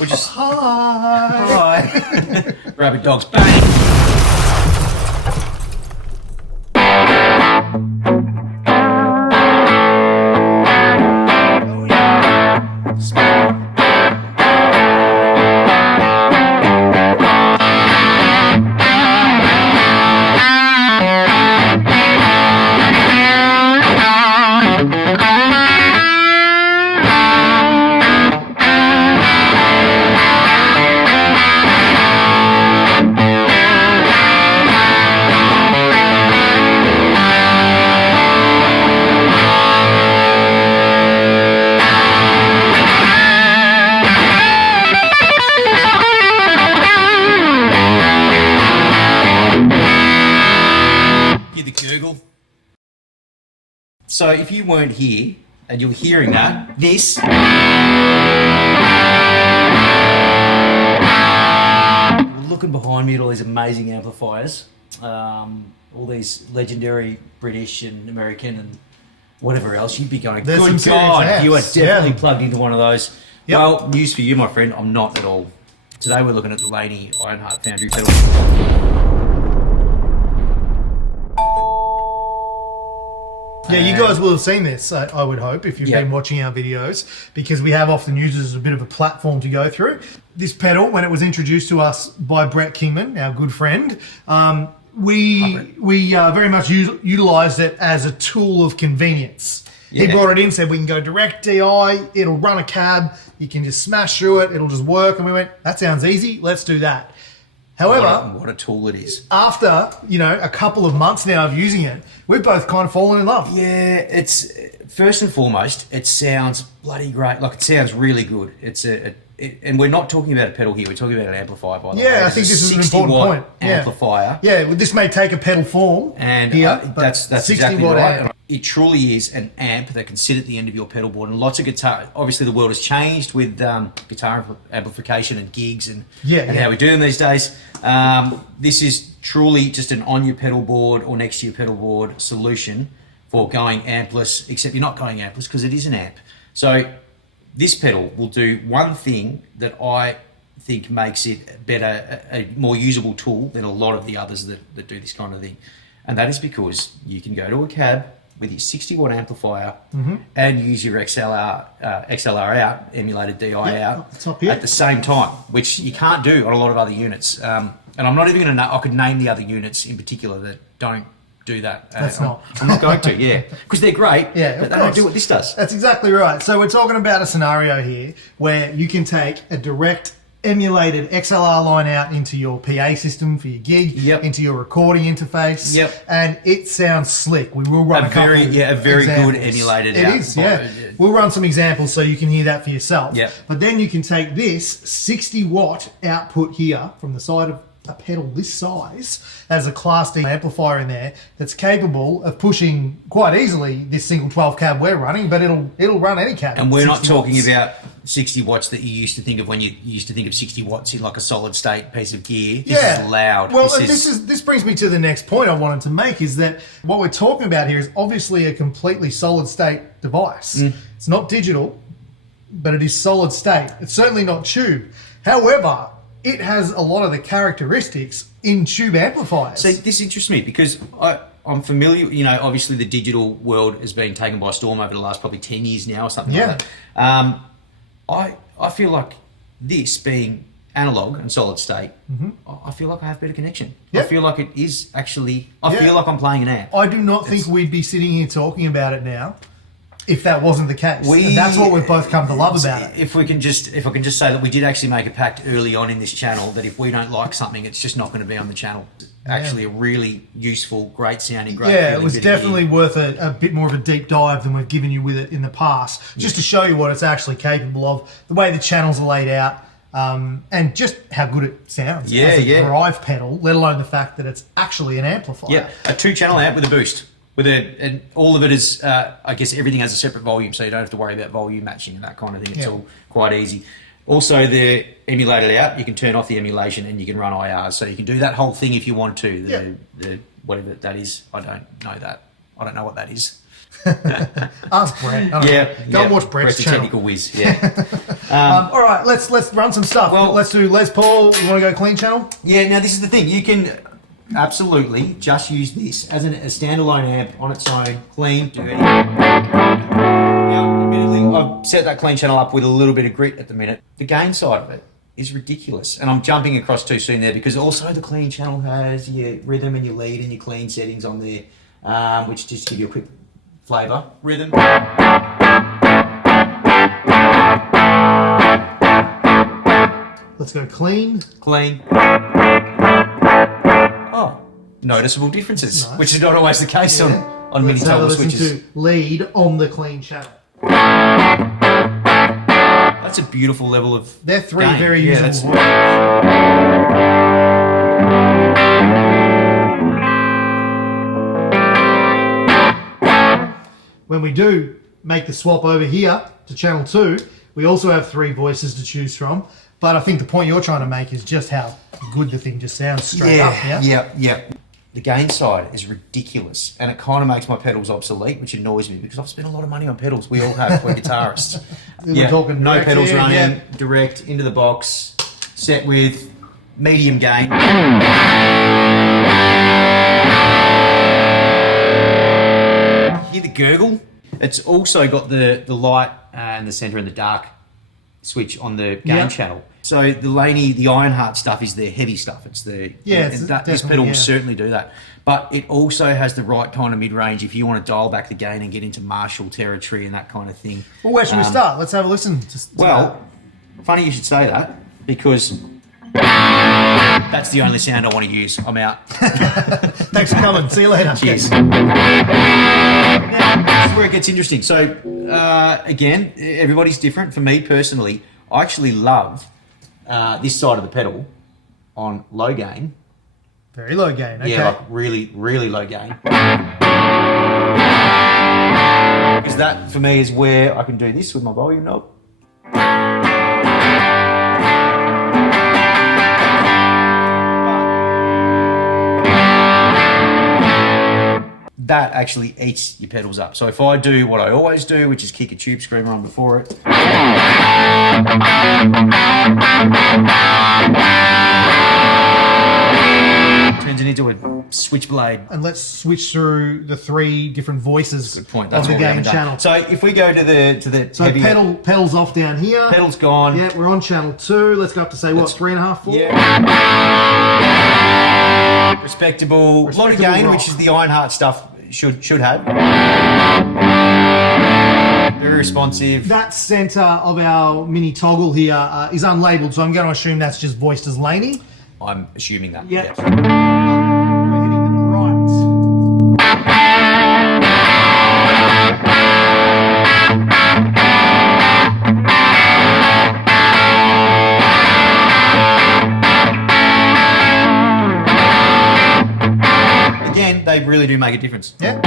We're just Hi. hi. Rabid Dogs, bang. So if you weren't here and you're hearing that, this looking behind me at all these amazing amplifiers, all these legendary British and American and whatever else, you'd be going, There's good some God, serious you are amps, definitely yeah. plugged into one of those. Yep. Well, news for you, my friend, I'm not at all. Today we're looking at the Laney Ironheart Foundry pedal. Yeah, you guys will have seen this, I would hope, if you've been watching our videos, because we have often used it as a bit of a platform to go through. This pedal, when it was introduced to us by Brett Kingman, our good friend, we very much utilised it as a tool of convenience. Yeah. He brought it in, said we can go direct DI, it'll run a cab, you can just smash through it, it'll just work, and we went, that sounds easy, let's do that. However, what a tool it is. After, a couple of months now of using it, we've both kind of fallen in love. Yeah, it's first and foremost, it sounds bloody great. Like, it sounds really good. And we're not talking about a pedal here. We're talking about an amplifier, by the way. Yeah, I think this is an important point. Amplifier. Yeah, well, this may take a pedal form. And that's exactly right. It truly is an amp that can sit at the end of your pedal board. And lots of guitar. Obviously, the world has changed with guitar amplification and gigs and how we do them these days. This is truly just an on your pedal board or next to your pedal board solution for going ampless, except you're not going ampless because it is an amp. So this pedal will do one thing that I think makes it better, a more usable tool than a lot of the others that do this kind of thing. And that is because you can go to a cab with your 60-watt amplifier and use your XLR out, emulated DI out at the same time, which you can't do on a lot of other units. And I'm not even going to know, I could name the other units in particular that don't do that. I'm not going to, because they're great, but they don't do what this does. That's exactly right. So we're talking about a scenario here where you can take a direct emulated XLR line out into your PA system for your gig, into your recording interface, and it sounds slick. We will run a very good emulated It is, We'll run some examples so you can hear that for yourself. But then you can take this 60-watt output here from the side of a pedal this size as a Class D amplifier in there that's capable of pushing quite easily this single 12 cab we're running, but it'll run any cab. And we're not talking about 60 watts that you used to think of when you used to think of 60 watts in like a solid state piece of gear. This is loud. Well, this brings me to the next point I wanted to make, is that what we're talking about here is obviously a completely solid state device. It's not digital, but it is solid state. It's certainly not tube. However, it has a lot of the characteristics in tube amplifiers. See, this interests me because I'm familiar, obviously the digital world has been taken by storm over the last probably 10 years now or something like that. I feel like this being analog and solid state, I feel like I have better connection. I feel like it is actually, I feel like I'm playing an amp. I do not think we'd be sitting here talking about it now if that wasn't the case. And that's what we've both come to love about it. If I can just say that we did actually make a pact early on in this channel that if we don't like something, it's just not going to be on the channel. Actually, a really useful, great sounding, great feeling. It was definitely worth a bit more of a deep dive than we've given you with it in the past, just to show you what it's actually capable of, the way the channels are laid out, and just how good it sounds as a drive pedal, let alone the fact that it's actually an amplifier. Yeah, a 2-channel amp with a boost. And all of it is, I guess everything has a separate volume, so you don't have to worry about volume matching and that kind of thing. It's all quite easy. Also, they're emulated out. You can turn off the emulation and you can run IRs. So you can do that whole thing if you want to. The whatever that is, I don't know that. I don't know what that is. Ask Brett. Go and watch Brett's channel. Technical whiz. Yeah. All right, let's run some stuff. Well, let's do Les Paul. You want to go clean channel? Yeah. Now this is the thing. You can absolutely just use this as a standalone amp on its own, clean, dirty. Now, admittedly, I've set that clean channel up with a little bit of grit at the minute. The gain side of it is ridiculous, and I'm jumping across too soon there because also the clean channel has your rhythm and your lead and your clean settings on there, which just give you a quick flavour. Rhythm. Let's go clean. Clean. Oh, noticeable differences, nice. Which is not always the case on mini toggle switches. To lead on the clean channel. That's a beautiful level of. They're three gain. Very usable. When we do make the swap over here to channel 2, we also have 3 voices to choose from. But I think the point you're trying to make is just how good the thing just sounds straight up. Yeah. The gain side is ridiculous, and it kind of makes my pedals obsolete, which annoys me because I've spent a lot of money on pedals. We all have. We're guitarists. We're talking no pedals running, direct into the box, set with medium gain. Hear the gurgle? It's also got the light and the center and the dark switch on the gain channel. So the Laney, the Ironheart stuff is the heavy stuff. It's the this pedal will certainly do that. But it also has the right kind of mid-range if you want to dial back the gain and get into Marshall territory and that kind of thing. Well, where should we start? Let's have a listen. Funny you should say that because that's the only sound I want to use. I'm out. Thanks for coming. See you later. Cheers. Now, this is where it gets interesting. So, again, everybody's different. For me personally, I actually love this side of the pedal on low gain. Very low gain, okay. Yeah, like really, really low gain. Because that, for me, is where I can do this with my volume knob. That actually eats your pedals up. So if I do what I always do, which is kick a tube screamer on before it. Turns it into a switchblade. And let's switch through the 3 different voices of the gain channel. So if we go to the so heavier, pedals off down here. Pedals gone. Yeah, we're on channel 2. Let's go up to say what, 3.5, 4? Yeah. Respectable. A lot of gain, which is the Ironheart stuff should have. Very responsive. That center of our mini toggle here is unlabeled, so I'm going to assume that's just voiced as Laney. I'm assuming that. Yeah. We're hitting the bright. Again, they really do make a difference. Yeah.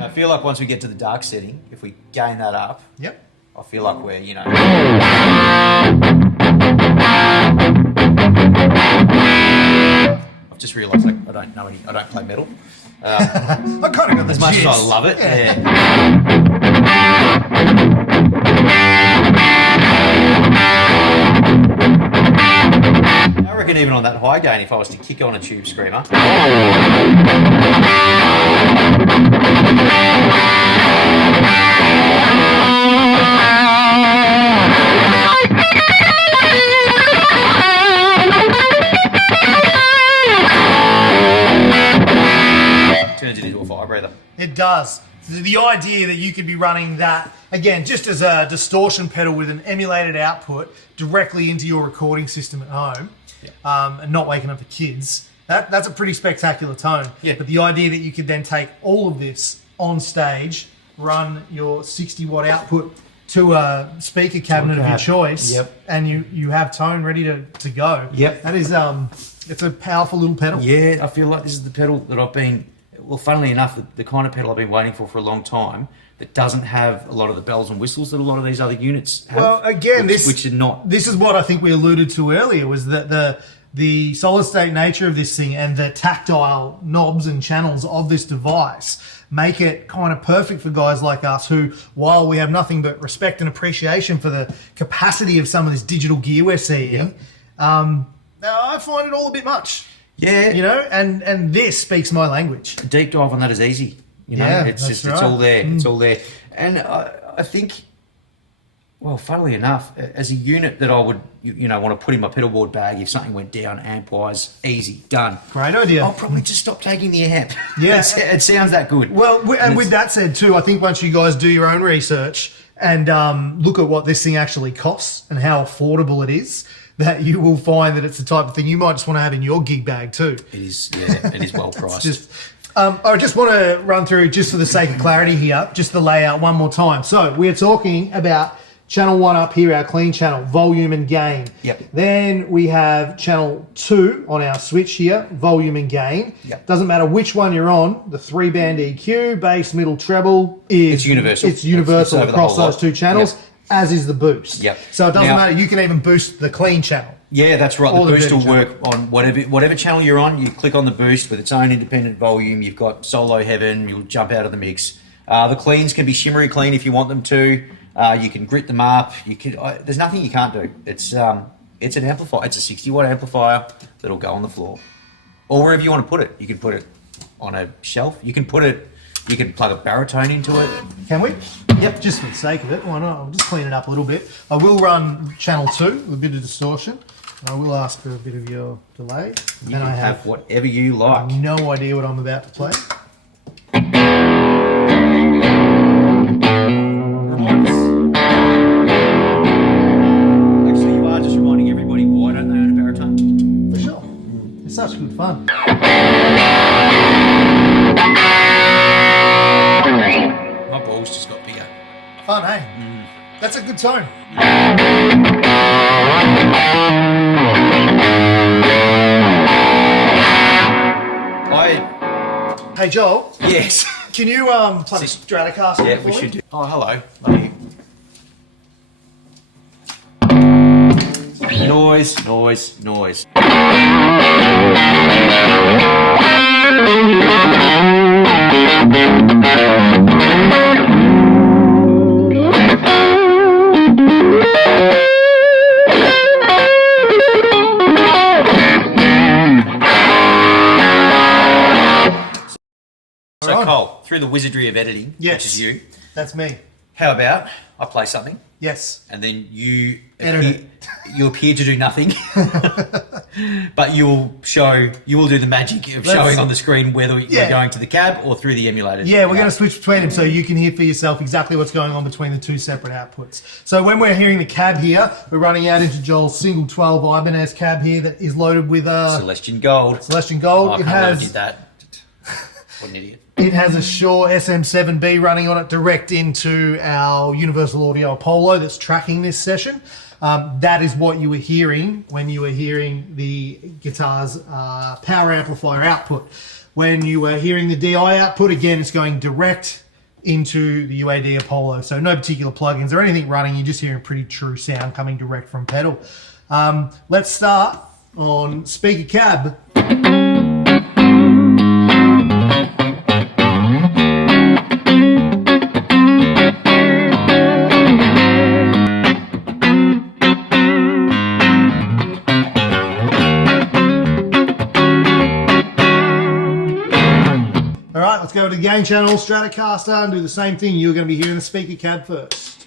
I feel like once we get to the dark setting, if we gain that up, yep, I feel like we're, I've just realised I don't play metal. I kind of got the as much as I love it. Yeah. I reckon even on that high gain, if I was to kick on a tube screamer. Turns it into a vibrator. It does. The idea that you could be running that, again, just as a distortion pedal with an emulated output directly into your recording system at home, and not waking up the kids, that's a pretty spectacular tone. Yeah. But the idea that you could then take all of this on stage, run your 60-watt output to a speaker cabinet of your choice, and you have tone ready to go. Yep. That is, it's a powerful little pedal. Yeah, I feel like this is the pedal that I've been, well, funnily enough, the kind of pedal I've been waiting for a long time that doesn't have a lot of the bells and whistles that a lot of these other units have. Well, again, which are not. This is what I think we alluded to earlier, was that the solid state nature of this thing and the tactile knobs and channels of this device make it kind of perfect for guys like us who, while we have nothing but respect and appreciation for the capacity of some of this digital gear we're seeing, I find it all a bit much. Yeah. You know, and this speaks my language. A deep dive on that is easy. You know, Yeah, it's just, right. it's all there. It's all there. And I think, well, funnily enough, as a unit that I would, want to put in my pedal board bag if something went down amp-wise, easy, done. Great idea. I'll probably just stop taking the amp. Yeah. it sounds that good. Well, and with that said too, I think once you guys do your own research and look at what this thing actually costs and how affordable it is, that you will find that it's the type of thing you might just want to have in your gig bag too. It is, yeah, it is well priced. I just want to run through, just for the sake of clarity here, just the layout one more time. So we're talking about channel 1 up here, our clean channel, volume and gain. Yep. Then we have channel 2 on our switch here, volume and gain. Yep. Doesn't matter which one you're on, the 3-band EQ, bass, middle, treble It's universal. It's universal It's across those two channels, as is the boost. Yep. So it doesn't matter, you can even boost the clean channel. Yeah, that's right. The boost will channel. work on whatever channel you're on. You click on the boost with its own independent volume. You've got solo heaven. You'll jump out of the mix. The cleans can be shimmery clean if you want them to. You can grit them up. You can. There's nothing you can't do. It's an amplifier. It's a 60-watt amplifier that'll go on the floor, or wherever you want to put it. You can put it on a shelf. You can plug a baritone into it. Can we? Yep. Just for the sake of it, why not? I'll just clean it up a little bit. I will run channel 2 with a bit of distortion. I will ask for a bit of your delay. You can have whatever you like. No idea what I'm about to play. Actually, you are just reminding everybody why don't they own a baritone? For sure. It's such good fun. My balls just got bigger. Fun, hey? That's a good tone. Hey Joel. Yes. Can you plug a Stratocaster? Yeah, for we me? should do. Oh, hello. Love you. Noise. So Cole, through the wizardry of editing, which is you, That's me. how about I play something Yes. and then you Edit appear to do nothing, but you will do the magic of showing on the screen whether you're going to the cab or through the emulator. Yeah, we're going to switch between them so you can hear for yourself exactly what's going on between the two separate outputs. So when we're hearing the cab here, we're running out into Joel's single 12 Ibanez cab here that is loaded with Celestian Gold. Celestian Gold. Oh, I can't believe I did that. What an idiot. It has a Shure SM7B running on it direct into our Universal Audio Apollo that's tracking this session. That is what you were hearing when you were hearing the guitar's power amplifier output. When you were hearing the DI output, again, it's going direct into the UAD Apollo. So no particular plugins or anything running. You're just hearing pretty true sound coming direct from pedal. Let's start on speaker cab. Let's go to the gain channel, Stratocaster, and do the same thing. You're going to be hearing the speaker cab first.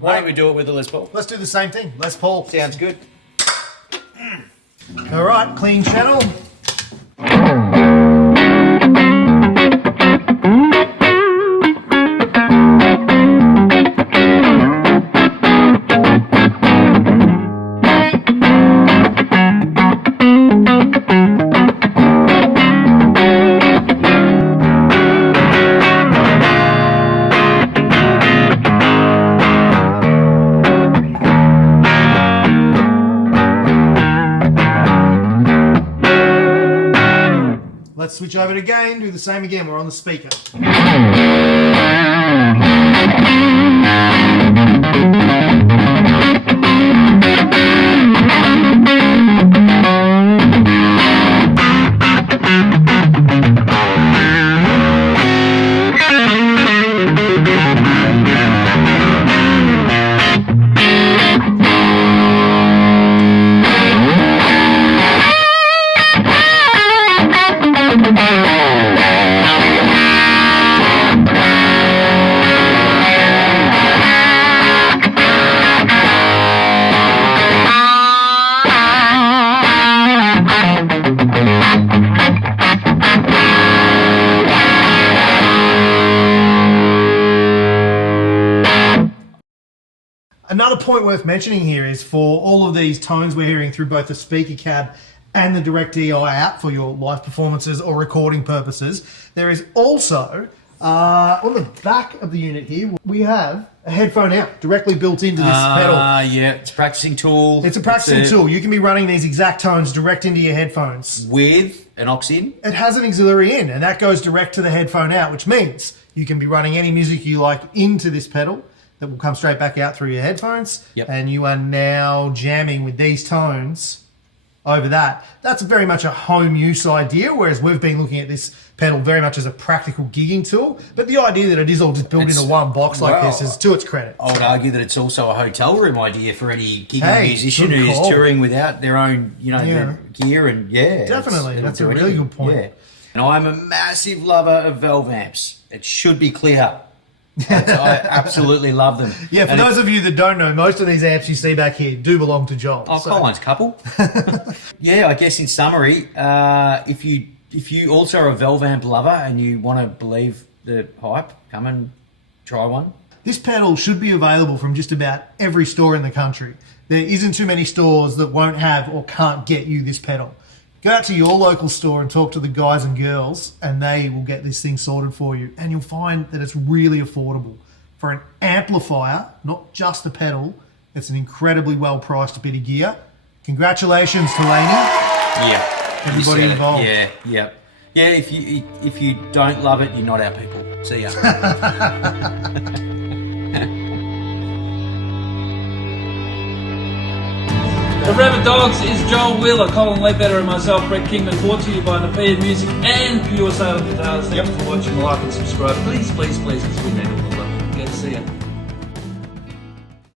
Why don't we do it with the Les Paul? Let's do the same thing. Les Paul. Sounds good. All right, clean channel. let's switch over to gain, do the same again. We're on the speaker. Another point worth mentioning here is for all of these tones we're hearing through both the speaker cab and the direct DI out for your live performances or recording purposes, there is also, on the back of the unit here, we have a headphone out directly built into this pedal. Yeah, it's a practicing tool. It's a practicing tool. You can be running these exact tones direct into your headphones. With an aux in? It has an auxiliary in, and that goes direct to the headphone out, which means you can be running any music you like into this pedal. That will come straight back out through your headphones. Yep. And you are now jamming with these tones over that. That's very much a home use idea, whereas we've been looking at this pedal very much as a practical gigging tool. But the idea that it is all just built into one box like this is to its credit. I would argue that it's also a hotel room idea for any gigging musician who is touring without their own, their gear. And definitely, that's a really good point. Yeah. And I'm a massive lover of valve amps. It should be clear. I absolutely love them. Yeah, for those of you that don't know, most of these amps you see back here do belong to Joel. Oh, Colin's couple. Yeah, I guess in summary, if you also are a valve amp lover and you want to believe the hype, come and try one. This pedal should be available from just about every store in the country. There isn't too many stores that won't have or can't get you this pedal. Go out to your local store and talk to the guys and girls, and they will get this thing sorted for you. And you'll find that it's really affordable. For an amplifier, not just a pedal, it's an incredibly well-priced bit of gear. Congratulations to Laney. Yeah. Everybody involved. Yeah. Yeah, if you don't love it, you're not our people. See ya. The Rabid Dogs is Joel Wheeler, Colin Loudpeda and myself, Brett Kingman, brought to you by Nepean Music and PureSalem Guitars. Thanks for watching, like and subscribe. Please, because we need all the love. Good to see you.